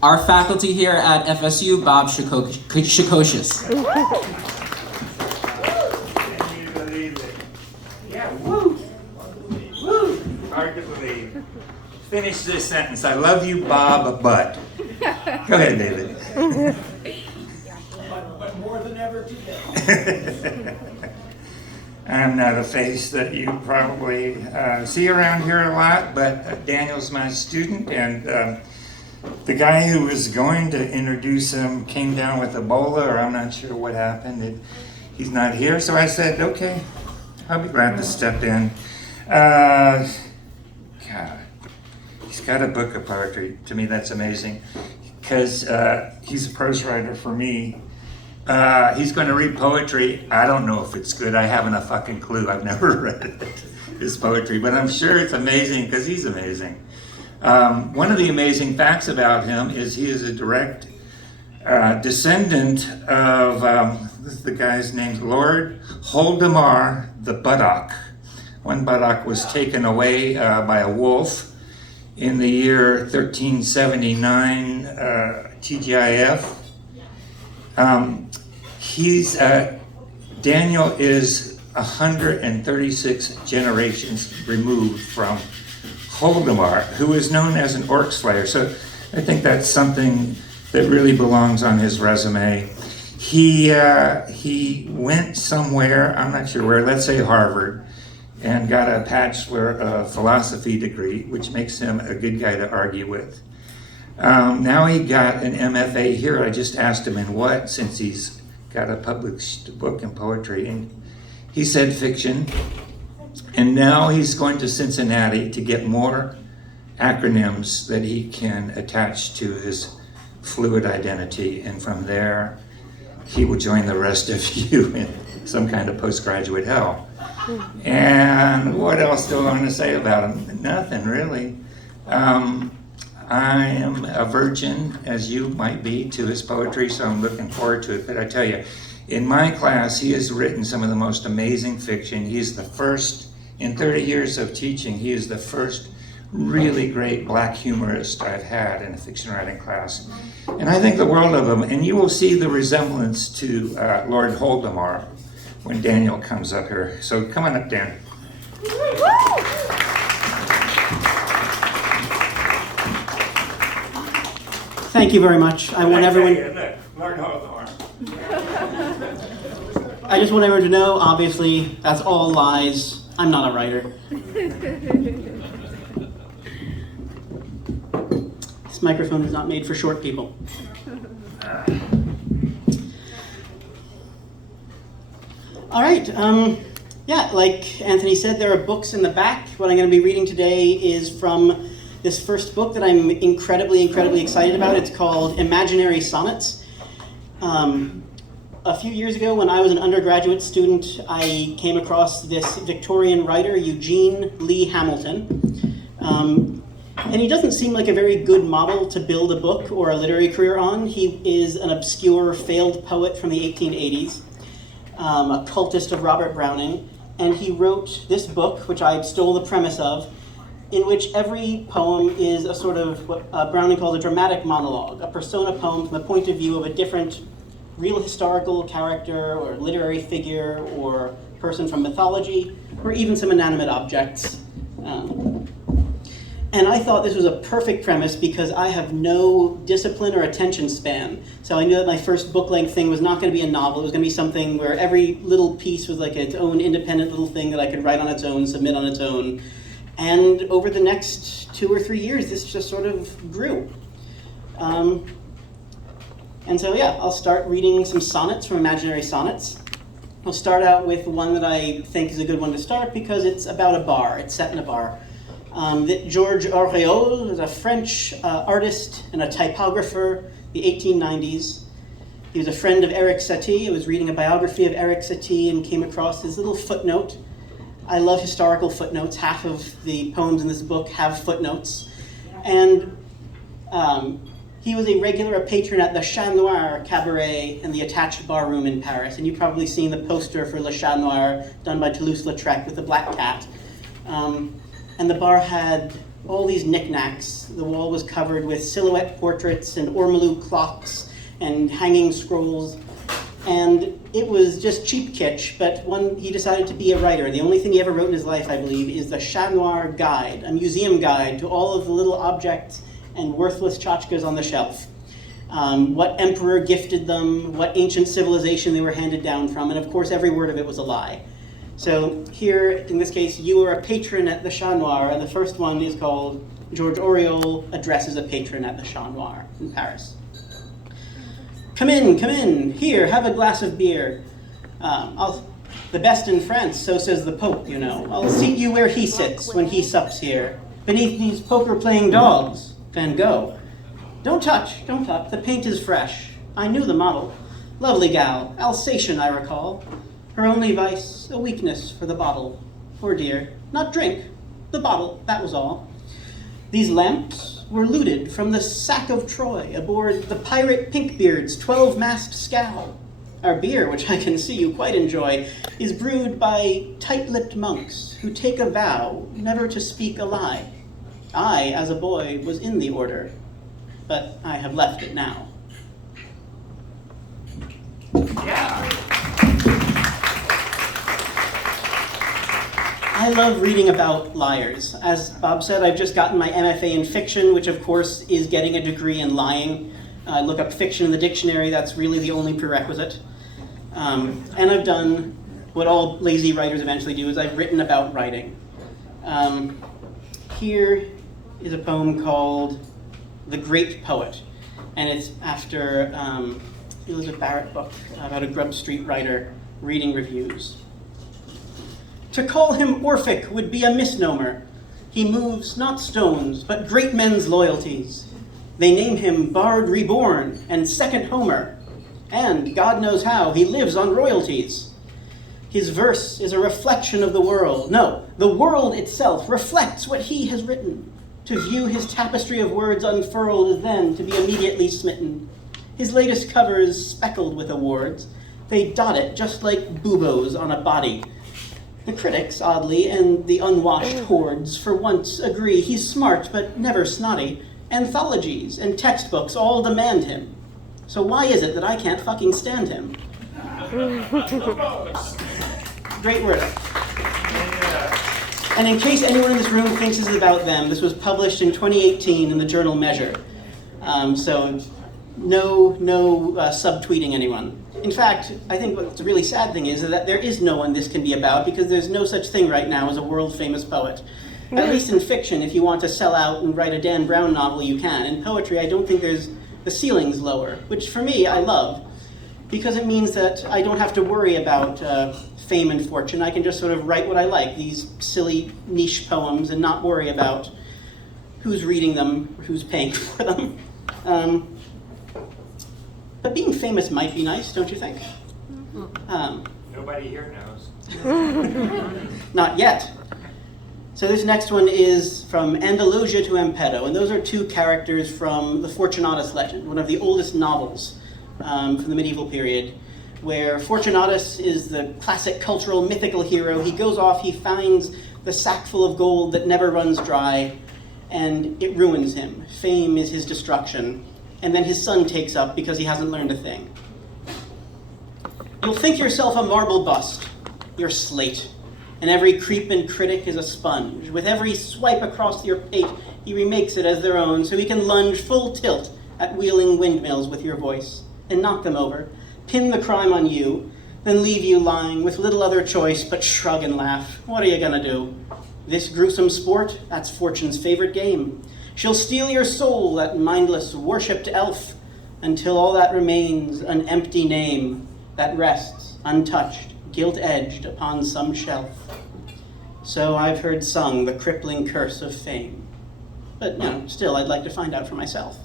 Our faculty here at FSU, Bob Shacochis. Can you believe it? Yeah, woo! Woo! Hard to believe. Finish this sentence. I love you, Bob, but. Go ahead, David. But more than ever today. I'm not a face that you probably see around here a lot, but Daniel's my student, and the guy who was going to introduce him came down with Ebola, or I'm not sure what happened. He's not here, so I said, okay, I'll be glad to step in. God, he's got a book of poetry. To me, that's amazing, because he's a prose writer for me. He's going to read poetry. I don't know if it's good. I haven't a fucking clue. I've never read it, his poetry, but I'm sure it's amazing because he's amazing. One of the amazing facts about him is he is a direct descendant of, this is the guy's name, Lord Holdemar the Buttock. One buttock was taken away by a wolf in the year 1379 TGIF. Daniel is 136 generations removed from Holdemar, who is known as an orc slayer. So I think that's something that really belongs on his resume. He went somewhere, I'm not sure where, let's say Harvard, and got a Bachelor of Philosophy degree, which makes him a good guy to argue with. Now he got an MFA here. I just asked him in what, since he's got a published book in poetry, and he said fiction. And now he's going to Cincinnati to get more acronyms that he can attach to his fluid identity, and from there he will join the rest of you in some kind of postgraduate hell. And what else do I want to say about him? Nothing really. I am a virgin, as you might be, to his poetry, so I'm looking forward to it. But I tell you, in my class, he has written some of the most amazing fiction. He is the first, in 30 years of teaching, he is the first really great black humorist I've had in a fiction writing class. And I think the world of him, and you will see the resemblance to Lord Holdemar when Daniel comes up here. So come on up, Dan. Thank you very much. I want everyone. Look, Lord Holdemar. I just want everyone to know, obviously, that's all lies. I'm not a writer. This microphone is not made for short people. All right. Yeah, like Anthony said, there are books in the back. What I'm going to be reading today is from this first book that I'm incredibly excited about. It's called Imaginary Sonnets. A few years ago, when I was an undergraduate student, I came across this Victorian writer, Eugene Lee Hamilton. And he doesn't seem like a very good model to build a book or a literary career on. He is an obscure, failed poet from the 1880s, a cultist of Robert Browning, and he wrote this book, which I stole the premise of, in which every poem is a sort of what Browning called a dramatic monologue, a persona poem from the point of view of a different real historical character or literary figure or person from mythology, or even some inanimate objects. And I thought this was a perfect premise because I have no discipline or attention span. So I knew that my first book-length thing was not going to be a novel. It was going to be something where every little piece was like its own independent little thing that I could write on its own, submit on its own. And over the next 2 or 3 years, this just sort of grew. And so, yeah, I'll start reading some sonnets from Imaginary Sonnets. I'll start out with one that I think is a good one to start because it's about a bar. It's set in a bar. Georges Auréole is a French artist and a typographer, the 1890s. He was a friend of Eric Satie. I was reading a biography of Eric Satie and came across his little footnote. I love historical footnotes. Half of the poems in this book have footnotes. And he was a patron at the Chat Noir Cabaret and the attached bar room in Paris. And you've probably seen the poster for Le Chat Noir done by Toulouse-Lautrec with the black cat. And the bar had all these knickknacks. The wall was covered with silhouette portraits and ormolu clocks and hanging scrolls. And it was just cheap kitsch, but he decided to be a writer. The only thing he ever wrote in his life, I believe, is the Chat Noir Guide, a museum guide to all of the little objects and worthless tchotchkes on the shelf. What emperor gifted them, what ancient civilization they were handed down from, and of course every word of it was a lie. So here, in this case, you are a patron at the Chat Noir, and the first one is called George Oriol Addresses a Patron at the Chat Noir in Paris. Come in, here, have a glass of beer. The best in France, so says the Pope, you know. I'll seat you where he sits when he sups here, beneath these poker-playing dogs. Van Gogh. Don't touch, the paint is fresh. I knew the model. Lovely gal, Alsatian, I recall. Her only vice, a weakness for the bottle. Poor dear, not drink, the bottle, that was all. These lamps were looted from the sack of Troy aboard the pirate Pinkbeard's 12-mast scow. Our beer, which I can see you quite enjoy, is brewed by tight-lipped monks who take a vow never to speak a lie. I, as a boy, was in the order, but I have left it now. Yeah. I love reading about liars. As Bob said, I've just gotten my MFA in fiction, which of course is getting a degree in lying. I look up fiction in the dictionary, that's really the only prerequisite. And I've done what all lazy writers eventually do, is I've written about writing. Here is a poem called The Great Poet, and it's after Elizabeth Barrett book about a Grub Street writer reading reviews. To call him Orphic would be a misnomer. He moves not stones, but great men's loyalties. They name him Bard Reborn and Second Homer, and God knows how he lives on royalties. His verse is a reflection of the world. No, the world itself reflects what he has written. To view his tapestry of words unfurled is then to be immediately smitten. His latest cover is speckled with awards. They dot it just like buboes on a body. The critics, oddly, and the unwashed hordes for once agree he's smart but never snotty. Anthologies and textbooks all demand him. So why is it that I can't fucking stand him? Great word. And in case anyone in this room thinks this is about them, this was published in 2018 in the journal Measure. So no subtweeting anyone. In fact, I think what's a really sad thing is that there is no one this can be about, because there's no such thing right now as a world-famous poet. At least in fiction, if you want to sell out and write a Dan Brown novel, you can. In poetry, I don't think the ceiling's lower, which for me, I love, because it means that I don't have to worry about fame and fortune. I can just sort of write what I like, these silly niche poems, and not worry about who's reading them, or who's paying for them. But being famous might be nice, don't you think? Nobody here knows. Not yet. So this next one is from Andalusia to Ampeto, and those are two characters from the Fortunatus legend, one of the oldest novels from the medieval period, where Fortunatus is the classic cultural mythical hero. He goes off, he finds the sack full of gold that never runs dry, and it ruins him. Fame is his destruction. And then his son takes up because he hasn't learned a thing. You'll think yourself a marble bust, your slate, and every creep and critic is a sponge. With every swipe across your pate, he remakes it as their own, so he can lunge full tilt at wheeling windmills with your voice, and knock them over, pin the crime on you, then leave you lying with little other choice but shrug and laugh. What are you gonna do? This gruesome sport, that's Fortune's favorite game. She'll steal your soul, that mindless, worshipped elf, until all that remains an empty name that rests, untouched, gilt-edged upon some shelf. So I've heard sung the crippling curse of fame. But no, still, I'd like to find out for myself.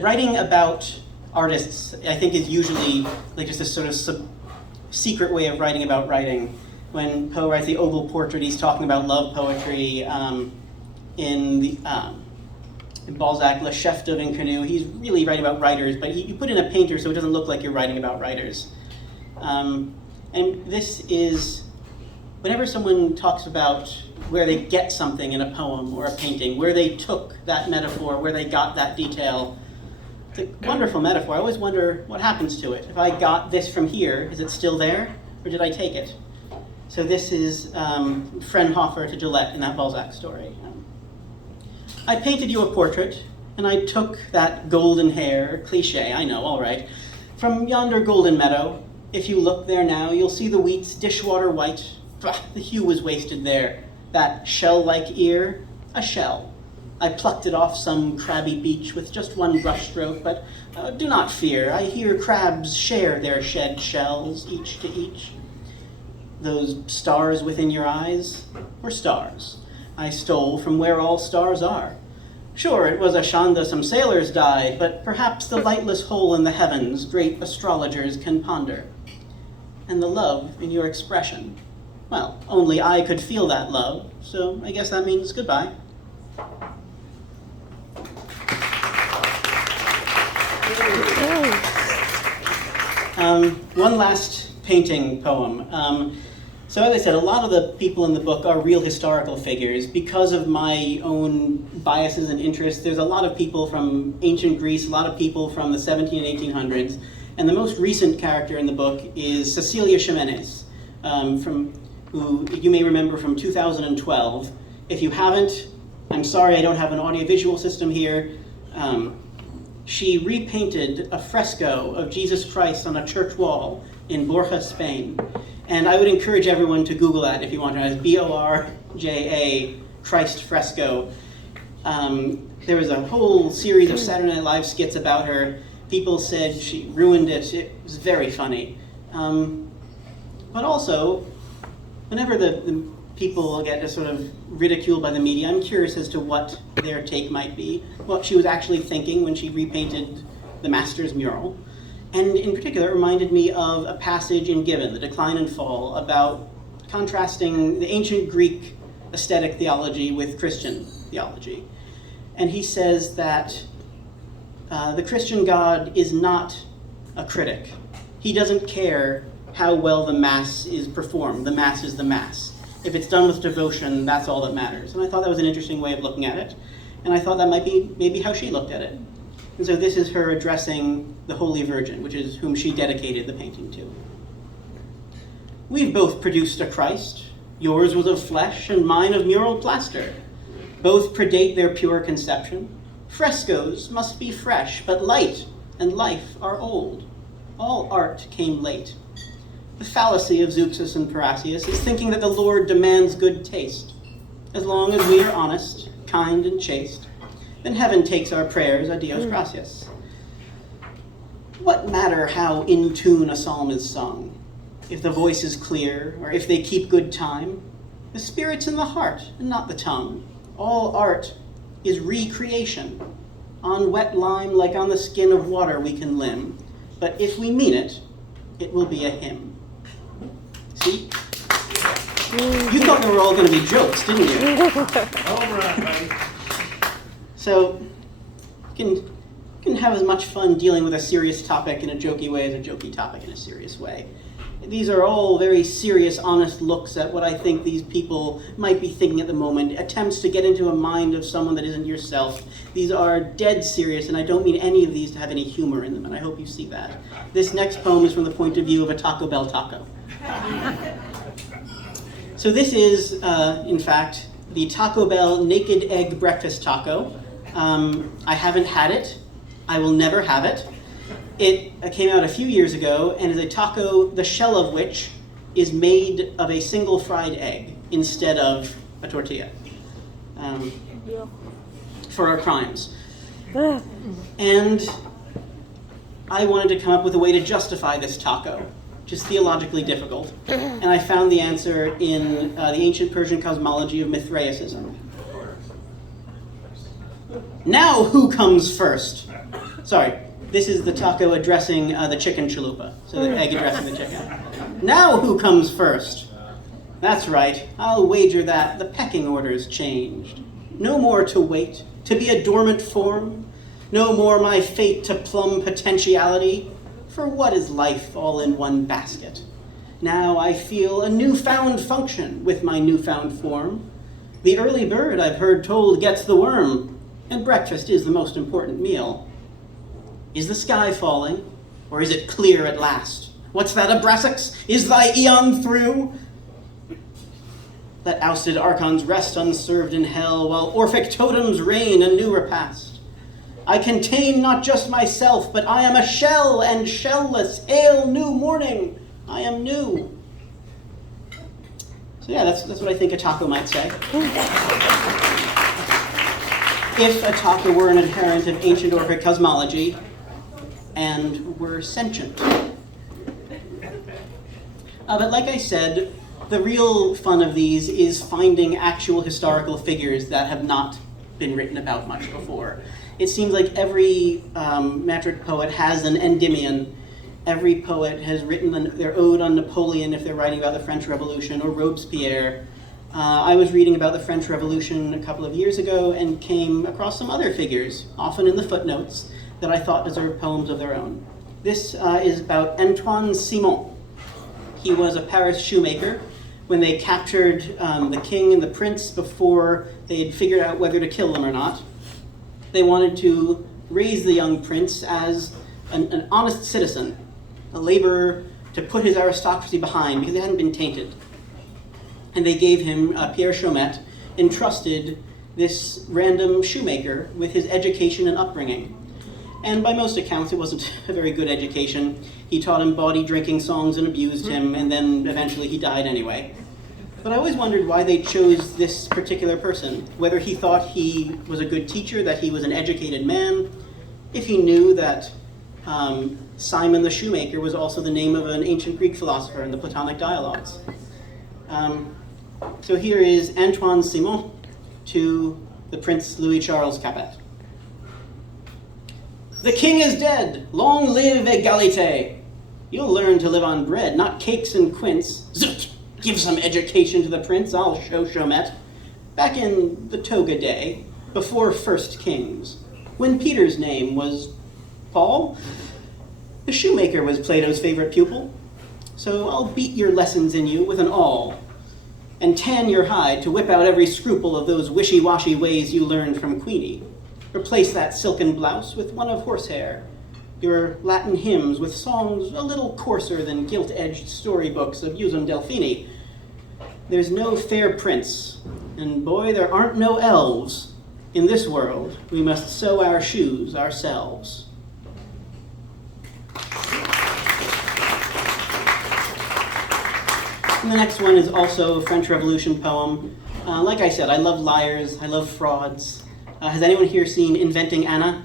Writing about artists, I think, is usually like just this sort of secret way of writing about writing. When Poe writes the Oval Portrait, he's talking about love poetry. In the in Balzac, Le Chef de Vincorneau. He's really writing about writers, but you put in a painter so it doesn't look like you're writing about writers. And this is, whenever someone talks about where they get something in a poem or a painting, where they took that metaphor, where they got that detail, it's a wonderful metaphor. I always wonder what happens to it. If I got this from here, is it still there, or did I take it? So this is Fraunhofer to Gillette in that Balzac story. I painted you a portrait, and I took that golden hair, cliche, I know, all right, from yonder golden meadow. If you look there now, you'll see the wheat's dishwater white. Bah, the hue was wasted there. That shell-like ear, a shell. I plucked it off some crabby beach with just one brushstroke, but do not fear. I hear crabs share their shed shells, each to each. Those stars within your eyes were stars I stole from where all stars are. Sure, it was a shanda some sailors died, but perhaps the lightless hole in the heavens great astrologers can ponder. And the love in your expression, well, only I could feel that love, so I guess that means goodbye. One last painting poem. So as I said, a lot of the people in the book are real historical figures. Because of my own biases and interests, there's a lot of people from ancient Greece, a lot of people from the 17 and 1800s, and the most recent character in the book is Cecilia Ximenes, who you may remember from 2012. If you haven't, I'm sorry I don't have an audiovisual system here. She repainted a fresco of Jesus Christ on a church wall in Borja, Spain. And I would encourage everyone to Google that if you want to. It's Borja Christ fresco. There was a whole series of Saturday Night Live skits about her. People said she ruined it. It was very funny. But also, whenever the people get sort of ridiculed by the media, I'm curious as to what their take might be, what she was actually thinking when she repainted the master's mural. And in particular, it reminded me of a passage in Gibbon, The Decline and Fall, about contrasting the ancient Greek aesthetic theology with Christian theology. And he says that the Christian God is not a critic. He doesn't care how well the Mass is performed. The Mass is the Mass. If it's done with devotion, that's all that matters. And I thought that was an interesting way of looking at it. And I thought that might be maybe how she looked at it. And so this is her addressing the Holy Virgin, which is whom she dedicated the painting to. We've both produced a Christ. Yours was of flesh and mine of mural plaster. Both predate their pure conception. Frescoes must be fresh, but light and life are old. All art came late. The fallacy of Zeuxis and Parrhasius is thinking that the Lord demands good taste. As long as we are honest, kind, and chaste, then heaven takes our prayers a Dios gracias. What matter how in tune a psalm is sung, if the voice is clear, or if they keep good time? The spirit's in the heart, and not the tongue. All art is recreation. On wet lime, like on the skin of water, we can limn. But if we mean it, it will be a hymn. See? You thought they were all going to be jokes, didn't you? All right. So, you can have as much fun dealing with a serious topic in a jokey way as a jokey topic in a serious way. These are all very serious, honest looks at what I think these people might be thinking at the moment, attempts to get into a mind of someone that isn't yourself. These are dead serious, and I don't mean any of these to have any humor in them, and I hope you see that. This next poem is from the point of view of a Taco Bell taco. So this is, in fact, the Taco Bell Naked Egg Breakfast Taco. I haven't had it. I will never have it. It came out a few years ago and is a taco, the shell of which is made of a single fried egg instead of a tortilla for our crimes. And I wanted to come up with a way to justify this taco, which is theologically difficult. And I found the answer in the ancient Persian cosmology of Mithraism. Now who comes first? Sorry, this is the taco addressing the chicken chalupa. So the egg addressing the chicken. Now who comes first? That's right, I'll wager that the pecking order's changed. No more to wait, to be a dormant form? No more my fate to plumb potentiality? For what is life all in one basket? Now I feel a newfound function with my newfound form. The early bird, I've heard told, gets the worm, and breakfast is the most important meal. Is the sky falling, or is it clear at last? What's that, Abrasax? Is thy eon through? Let ousted archons rest unserved in hell, while Orphic totems reign a new repast. I contain not just myself, but I am a shell and shellless. Hail, new morning, I am new. So yeah, that's what I think a taco might say. If a taco were an adherent of ancient Orphic cosmology and were sentient. But like I said, the real fun of these is finding actual historical figures that have not been written about much before. It seems like every metric poet has an Endymion. Every poet has written their ode on Napoleon if they're writing about the French Revolution, or Robespierre. I was reading about the French Revolution a couple of years ago and came across some other figures, often in the footnotes, that I thought deserved poems of their own. This is about Antoine Simon. He was a Paris shoemaker. When they captured the king and the prince before they had figured out whether to kill them or not, they wanted to raise the young prince as an honest citizen, a laborer to put his aristocracy behind because it hadn't been tainted. And they gave him, Pierre Chaumet, entrusted this random shoemaker with his education and upbringing. And by most accounts, it wasn't a very good education. He taught him bawdy drinking songs and abused him, and then eventually he died anyway. But I always wondered why they chose this particular person, whether he thought he was a good teacher, that he was an educated man, if he knew that Simon the Shoemaker was also the name of an ancient Greek philosopher in the Platonic dialogues. So here is Antoine Simon to the Prince Louis Charles Capet. The king is dead. Long live Égalité. You'll learn to live on bread, not cakes and quince. Zut! Give some education to the prince, I'll show Chaumet. Back in the toga day, before first kings, when Peter's name was Paul, the shoemaker was Plato's favorite pupil. So I'll beat your lessons in you with an awl, and tan your hide to whip out every scruple of those wishy-washy ways you learned from Queenie. Replace that silken blouse with one of horsehair, your Latin hymns with songs a little coarser than gilt-edged storybooks of Usum Delphini. There's no fair prince, and boy, there aren't no elves. In this world, we must sew our shoes ourselves. And the next one is also a French Revolution poem. Like I said, I love liars, I love frauds. Has anyone here seen Inventing Anna?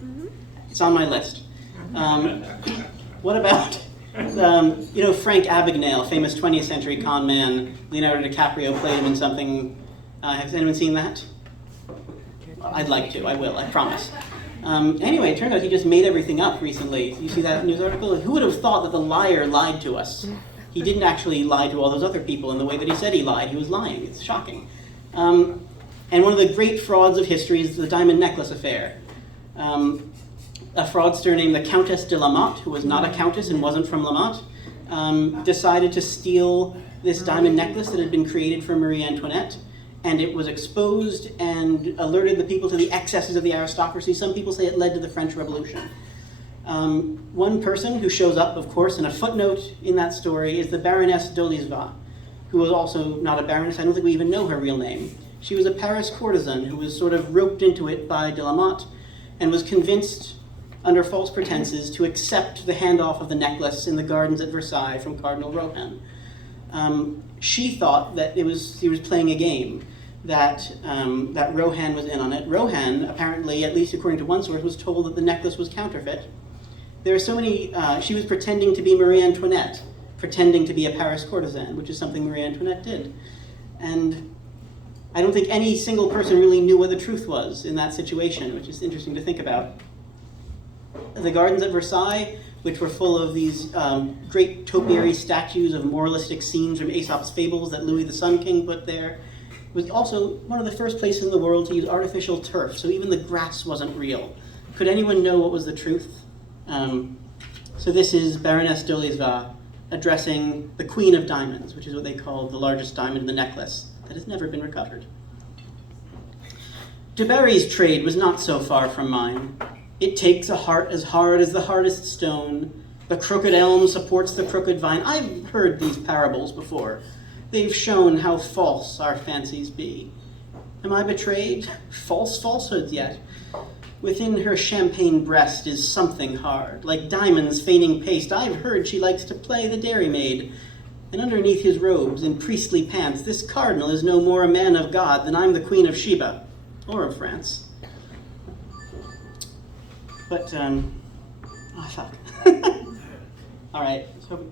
Mm-hmm. It's on my list. What about, Frank Abagnale, famous 20th century con man? Leonardo DiCaprio played him in something. Has anyone seen that? I'd like to, I will, I promise. Anyway, it turns out he just made everything up recently. You see that news article? Who would have thought that the liar lied to us? He didn't actually lie to all those other people in the way that he said he lied. He was lying. It's shocking. And one of the great frauds of history is the diamond necklace affair. A fraudster named the Countess de La Motte, who was not a countess and wasn't from La Motte, decided to steal this diamond necklace that had been created for Marie Antoinette, and it was exposed and alerted the people to the excesses of the aristocracy. Some people say it led to the French Revolution. One person who shows up, of course, in a footnote in that story is the Baroness d'Olisva, who was also not a baroness. I don't think we even know her real name. She was a Paris courtesan who was sort of roped into it by de la Motte and was convinced, under false pretenses, to accept the handoff of the necklace in the gardens at Versailles from Cardinal Rohan. She thought that he was playing a game, that Rohan was in on it. Rohan, apparently, at least according to one source, was told that the necklace was counterfeit. There are so many, she was pretending to be Marie Antoinette, pretending to be a Paris courtesan, which is something Marie Antoinette did. And I don't think any single person really knew what the truth was in that situation, which is interesting to think about. The gardens at Versailles, which were full of these great topiary statues of moralistic scenes from Aesop's fables that Louis the Sun King put there, was also one of the first places in the world to use artificial turf, so even the grass wasn't real. Could anyone know what was the truth? So this is Baroness d'Olisva addressing the Queen of Diamonds, which is what they call the largest diamond in the necklace that has never been recovered. De Berry's trade was not so far from mine. It takes a heart as hard as the hardest stone. The crooked elm supports the crooked vine. I've heard these parables before. They've shown how false our fancies be. Am I betrayed? False falsehoods yet. Within her champagne breast is something hard, like diamonds feigning paste. I've heard she likes to play the dairymaid. And underneath his robes, in priestly pants, this cardinal is no more a man of God than I'm the Queen of Sheba, or of France. But, oh, fuck. All right, so...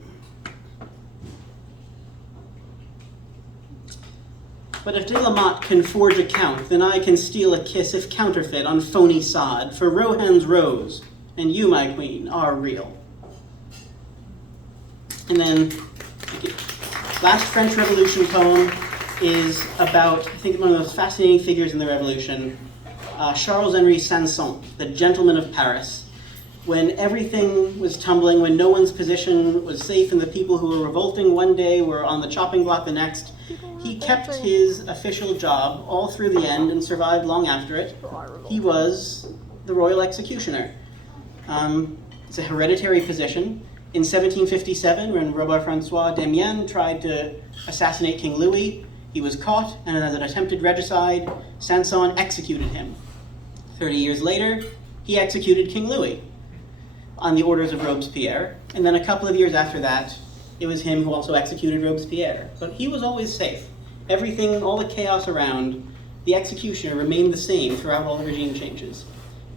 But if de la Motte can forge a count, then I can steal a kiss if counterfeit on phony sod, for Rohan's rose, and you, my queen, are real. And then, last French Revolution poem is about, I think, one of the most fascinating figures in the Revolution, Charles-Henri Sanson, the gentleman of Paris. When everything was tumbling, when no one's position was safe, and the people who were revolting one day were on the chopping block the next, he kept his official job all through the end and survived long after it. He was the royal executioner. It's a hereditary position. In 1757, when Robert-François Damiens tried to assassinate King Louis, he was caught, and as an attempted regicide, Sanson executed him. 30 years later, he executed King Louis on the orders of Robespierre, and then a couple of years after that, it was him who also executed Robespierre. But he was always safe. Everything, all the chaos around, the executioner remained the same throughout all the regime changes.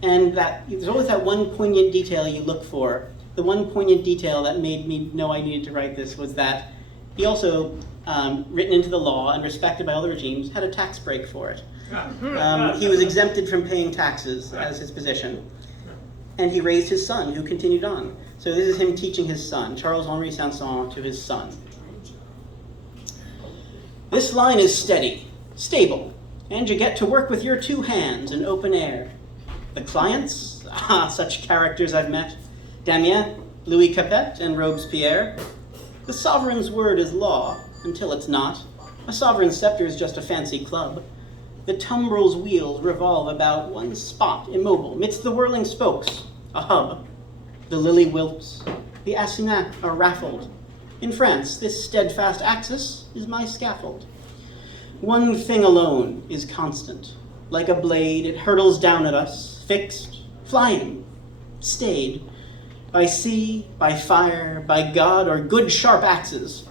And that there's always that one poignant detail you look for. The one poignant detail that made me know I needed to write this was that he also, written into the law and respected by all the regimes, had a tax break for it. He was exempted from paying taxes as his position. And he raised his son, who continued on. So this is him teaching his son, Charles-Henri Sanson, to his son. This line is steady, stable, and you get to work with your two hands in open air. The clients, such characters I've met, Damiens, Louis Capet, and Robespierre. The sovereign's word is law, until it's not. A sovereign's scepter is just a fancy club. The tumbrel's wheels revolve about one spot, immobile, midst the whirling spokes, a hub. The lily wilts, the assignats are raffled. In France, this steadfast axis is my scaffold. One thing alone is constant. Like a blade, it hurtles down at us, fixed, flying, stayed. By sea, by fire, by God, or good sharp axes.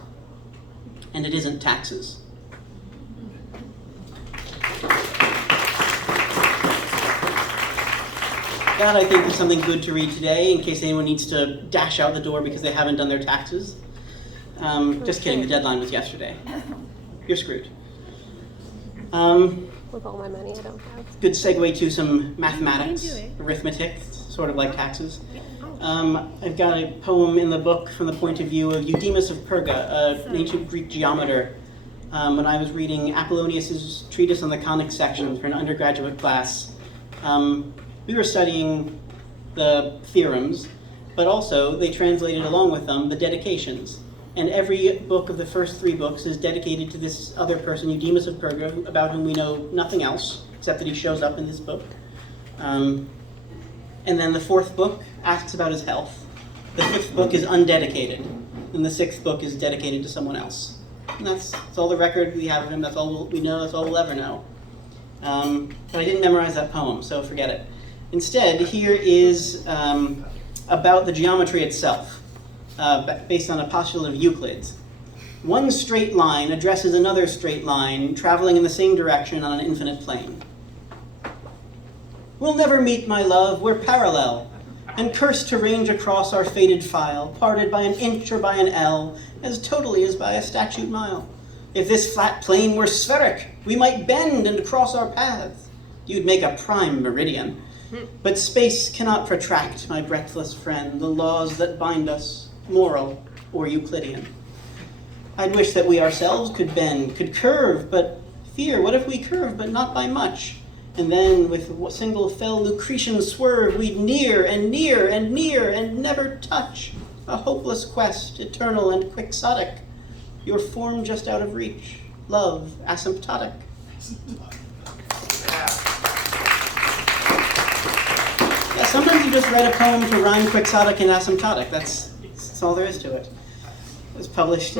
And it isn't taxes. That, I think, is something good to read today in case anyone needs to dash out the door because they haven't done their taxes. Just kidding, the deadline was yesterday. You're screwed. With all my money I don't have. Good segue to some mathematics, arithmetic, sort of like taxes. I've got a poem in the book from the point of view of Eudemus of Perga, an ancient Greek geometer. When I was reading Apollonius's treatise on the conic sections for an undergraduate class, we were studying the theorems, but also they translated along with them the dedications. And every book of the first three books is dedicated to this other person, Eudemus of Perga, about whom we know nothing else, except that he shows up in this book. And then the fourth book asks about his health. The fifth book is undedicated. And the sixth book is dedicated to someone else. And that's all the record we have of him. That's all we know. That's all we'll ever know. But I didn't memorize that poem, so forget it. Instead, here is about the geometry itself, based on a postulate of Euclid's. One straight line addresses another straight line, traveling in the same direction on an infinite plane. We'll never meet, my love, we're parallel, and cursed to range across our faded file, parted by an inch or by an ell, as totally as by a statute mile. If this flat plane were spheric, we might bend and cross our paths. You'd make a prime meridian. But space cannot protract, my breathless friend, the laws that bind us, moral or Euclidean. I'd wish that we ourselves could bend, could curve, but Fear, what if we curve, but not by much? And then, with a single fell Lucretian swerve, we'd near and near and near and never touch. A hopeless quest, eternal and quixotic. Your form just out of reach. Love, asymptotic. Yeah, sometimes you just write a poem to rhyme quixotic and asymptotic. That's all there is to it. It was published,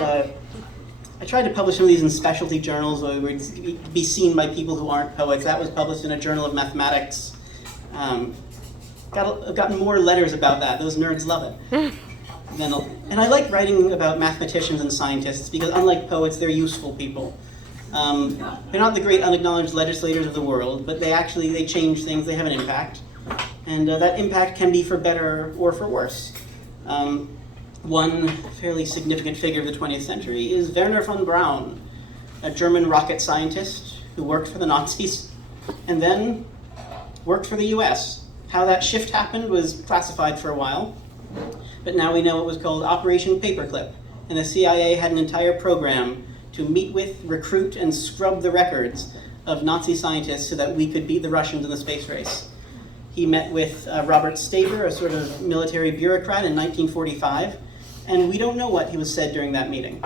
I tried to publish some of these in specialty journals where it would be seen by people who aren't poets. That was published in a journal of mathematics. I've gotten more letters about that. Those nerds love it. And I like writing about mathematicians and scientists because unlike poets, they're useful people. They're not the great unacknowledged legislators of the world, but they change things, they have an impact. And that impact can be for better or for worse. One fairly significant figure of the 20th century is Wernher von Braun, a German rocket scientist who worked for the Nazis and then worked for the US. How that shift happened was classified for a while, but now we know it was called Operation Paperclip, and the CIA had an entire program to meet with, recruit, and scrub the records of Nazi scientists so that we could beat the Russians in the space race. He met with Robert Staver, a sort of military bureaucrat, in 1945, and we don't know what he was said during that meeting.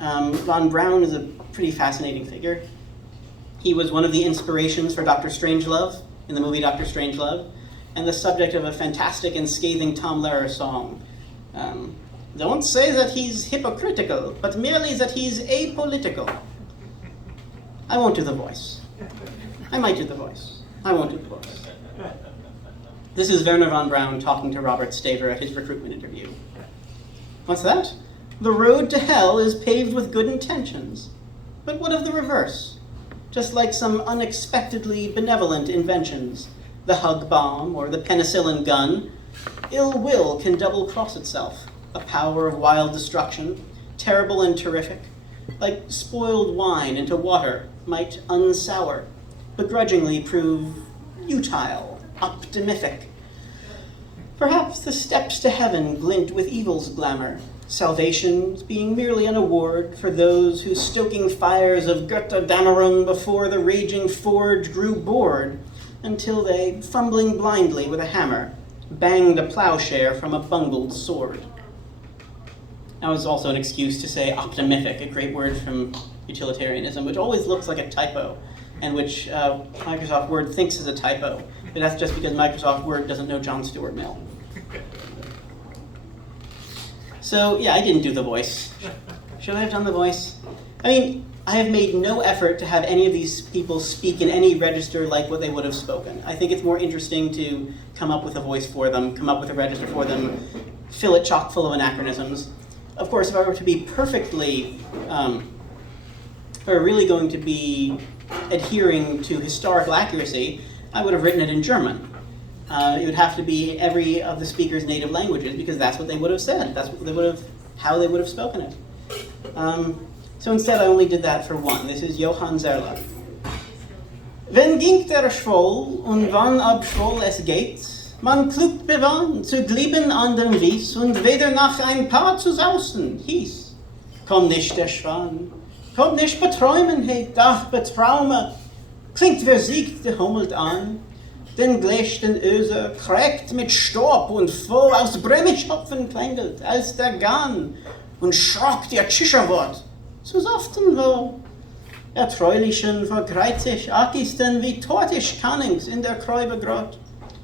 Von Braun is a pretty fascinating figure. He was one of the inspirations for Dr. Strangelove, in the movie Dr. Strangelove, and the subject of a fantastic and scathing Tom Lehrer song. Don't say that he's hypocritical, but merely that he's apolitical. I won't do the voice. I might do the voice. I won't do the voice. This is Wernher von Braun talking to Robert Staver at his recruitment interview. What's that? The road to hell is paved with good intentions. But what of the reverse? Just like some unexpectedly benevolent inventions, the hug bomb or the penicillin gun, ill will can double-cross itself, a power of wild destruction, terrible and terrific, like spoiled wine into water, might unsour, begrudgingly prove utile, optimific. Perhaps the steps to heaven glint with evil's glamour, salvation being merely an award for those who, stoking fires of Götterdämmerung before the raging forge, grew bored, until they, fumbling blindly with a hammer, banged a plowshare from a bungled sword. That was also an excuse to say optimific, a great word from utilitarianism, which always looks like a typo, and which Microsoft Word thinks is a typo, but that's just because Microsoft Word doesn't know John Stuart Mill. So yeah, I didn't do the voice. Should I have done the voice? I mean, I have made no effort to have any of these people speak in any register like what they would have spoken. I think it's more interesting to come up with a voice for them, come up with a register for them, fill it chock full of anachronisms. Of course, if I were to be perfectly, or really going to be adhering to historical accuracy, I would have written it in German. It would have to be every of the speaker's native languages because that's what they would have said. That's what they would have, how they would have spoken it. So instead, I only did that for one. This is Johann Zerler. Wenn ging der Schwoll und wann ab Schwoll es geht, man klugt bewann zu glieben an dem Wies und weder nach ein Paar zu sausen hieß. Komm nicht der Schwan, komm nicht beträumen, hey, ach betraume, klingt versiegt, der hummelt an, den gleichen Öser krägt mit Staub und vor aus Bremischhopfen klängelt, als der Gahn und schrock der Tschicherwort. Zu soften wo. Ertreulichen verkreuzig Akisten wie Tortisch Kannings in der Kräuber grot.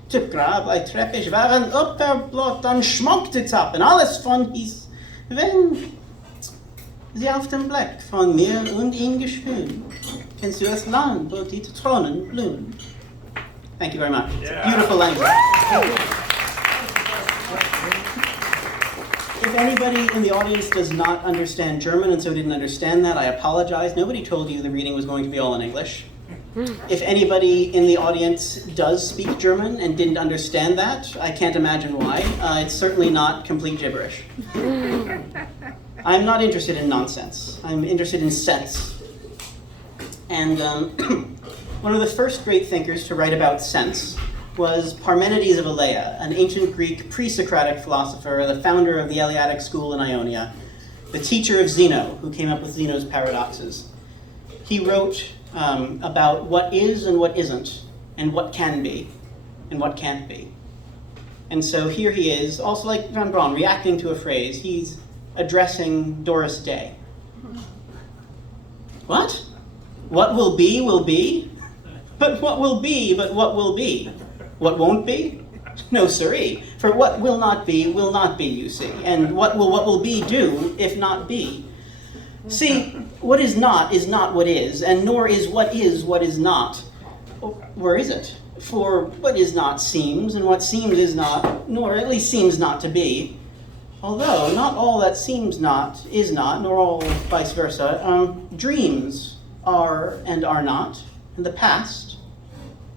Tipp Grab ei Treppich waren Upperblot, dann schmockte Zappen, alles von hieß, wenn sie auf dem Blick von mir und ihm geschwün. Kennst du das Land, wo die Zitronen blühen? Thank you very much. It's a beautiful language. If anybody in the audience does not understand German and so didn't understand that, I apologize. Nobody told you the reading was going to be all in English. If anybody in the audience does speak German and didn't understand that, I can't imagine why. It's certainly not complete gibberish. I'm not interested in nonsense. I'm interested in sense. And one of the first great thinkers to write about sense was Parmenides of Elea, an ancient Greek pre-Socratic philosopher, the founder of the Eleatic school in Ionia, the teacher of Zeno, who came up with Zeno's paradoxes. He wrote about what is and what isn't, and what can be and what can't be. And so here he is, also like Van Braun, reacting to a phrase. He's addressing Doris Day. What? What will be, will be? But what will be, but what will be? What won't be? No, siree. For what will not be, you see. And what will be do, if not be? See, what is not what is, and nor is what is not. Where is it? For what is not seems, and what seems is not, nor at least seems not to be. Although not all that seems not is not, nor all vice versa. Dreams are and are not, and the past,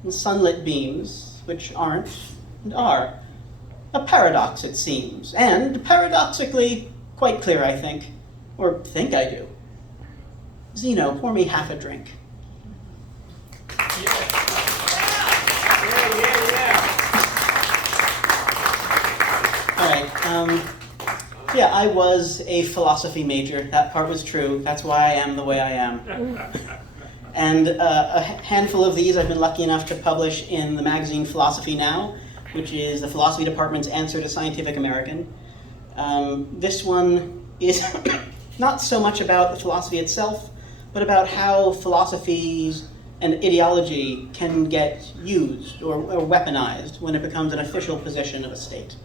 and sunlit beams, which aren't and are. A paradox, it seems, and paradoxically quite clear, I think, or think I do. Zeno, pour me half a drink. All right. Yeah, I was a philosophy major. That part was true. That's why I am the way I am. And a handful of these I've been lucky enough to publish in the magazine Philosophy Now, which is the philosophy department's answer to Scientific American. This one is not so much about the philosophy itself, but about how philosophies and ideology can get used or weaponized when it becomes an official position of a state.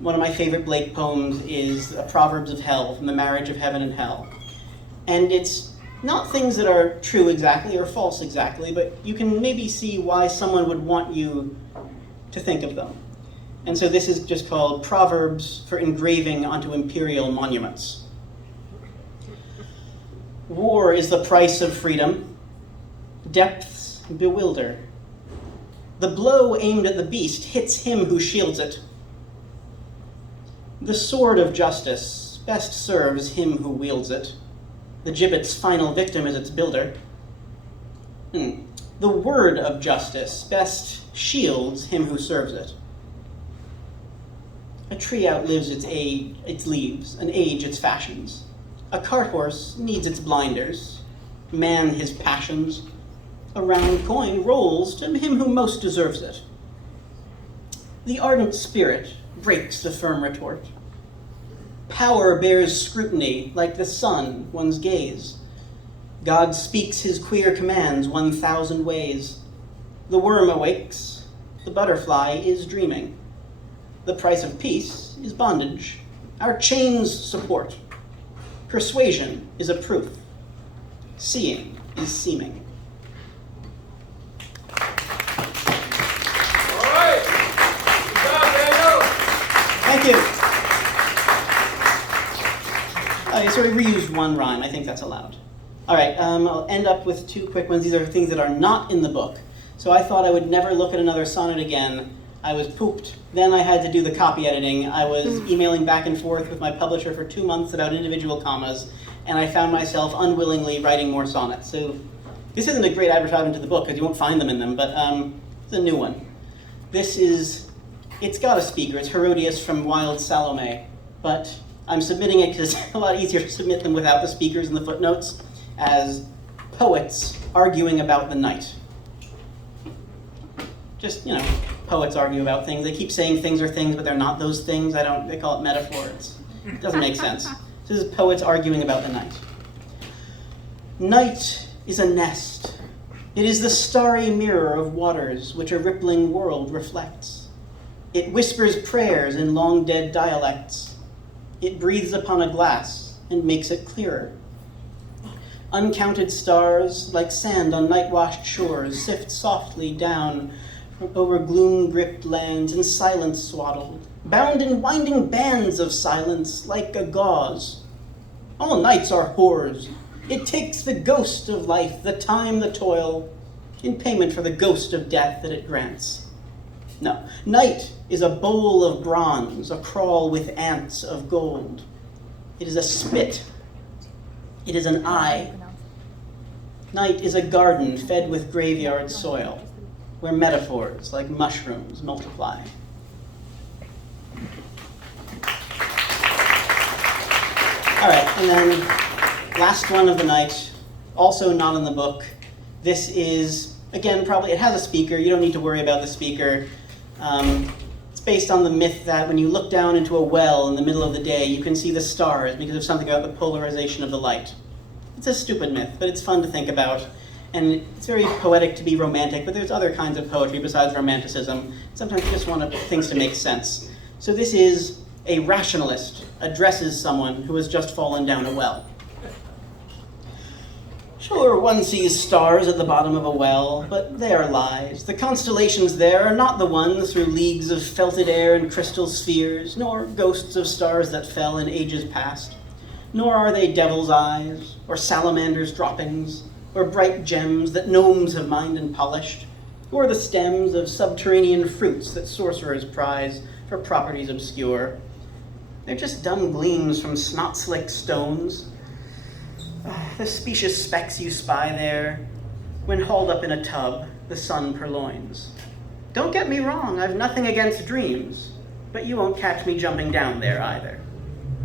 One of my favorite Blake poems is Proverbs of Hell, from the Marriage of Heaven and Hell. And it's not things that are true exactly or false exactly, but you can maybe see why someone would want you to think of them. And so this is just called Proverbs for Engraving onto Imperial Monuments. War is the price of freedom. Depths bewilder. The blow aimed at the beast hits him who shields it. The sword of justice best serves him who wields it. The gibbet's final victim is its builder. The word of justice best shields him who serves it. A tree outlives its leaves, an age its fashions. A cart horse needs its blinders, man his passions. A round coin rolls to him who most deserves it. The ardent spirit breaks the firm retort. Power bears scrutiny like the sun, one's gaze. God speaks his queer commands 1,000 ways. The worm awakes, the butterfly is dreaming. The price of peace is bondage. Our chains support. Persuasion is a proof. Seeing is seeming. All right. Good job, Daniel. Thank you. I sort of reused one rhyme. I think that's allowed. All right, I'll end up with two quick ones. These are things that are not in the book. So I thought I would never look at another sonnet again. I was pooped. Then I had to do the copy editing. I was emailing back and forth with my publisher for 2 months about individual commas, and I found myself unwillingly writing more sonnets. So this isn't a great advertisement to the book because you won't find them in them, but it's a new one. It's got a speaker. It's Herodias from Wild Salome, but I'm submitting it because it's a lot easier to submit them without the speakers and the footnotes as poets arguing about the night. Just, poets argue about things. They keep saying things are things, but they're not those things. They call it metaphors. It doesn't make sense. So this is poets arguing about the night. Night is a nest. It is the starry mirror of waters which a rippling world reflects. It whispers prayers in long dead dialects. It breathes upon a glass and makes it clearer. Uncounted stars, like sand on night-washed shores, sift softly down over gloom-gripped lands in silence swaddled, bound in winding bands of silence like a gauze. All nights are whores. It takes the ghost of life, the time, the toil, in payment for the ghost of death that it grants. No, night is a bowl of bronze, a crawl with ants of gold. It is a spit. It is an eye. Night is a garden fed with graveyard soil, where metaphors like mushrooms multiply. All right, and then last one of the night, also not in the book. This is, again, probably, it has a speaker. You don't need to worry about the speaker. It's based on the myth that when you look down into a well in the middle of the day, you can see the stars because of something about the polarization of the light. It's a stupid myth, but it's fun to think about. And it's very poetic to be romantic, but there's other kinds of poetry besides romanticism. Sometimes you just want things to make sense. So this is a rationalist addresses someone who has just fallen down a well. Sure, one sees stars at the bottom of a well, but they are lies. The constellations there are not the ones through leagues of felted air and crystal spheres, nor ghosts of stars that fell in ages past. Nor are they devil's eyes, or salamanders' droppings, or bright gems that gnomes have mined and polished, or the stems of subterranean fruits that sorcerers prize for properties obscure. They're just dumb gleams from snot-slick stones. The specious specks you spy there, when hauled up in a tub, the sun purloins. Don't get me wrong, I've nothing against dreams, but you won't catch me jumping down there either.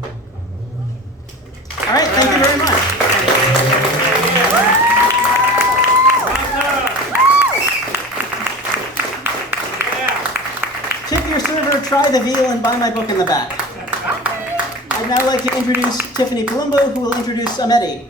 All right, thank you very much. Tip your server, try the veal, and buy my book in the back. I'd now like to introduce Tiffany Palumbo, who will introduce Ameti.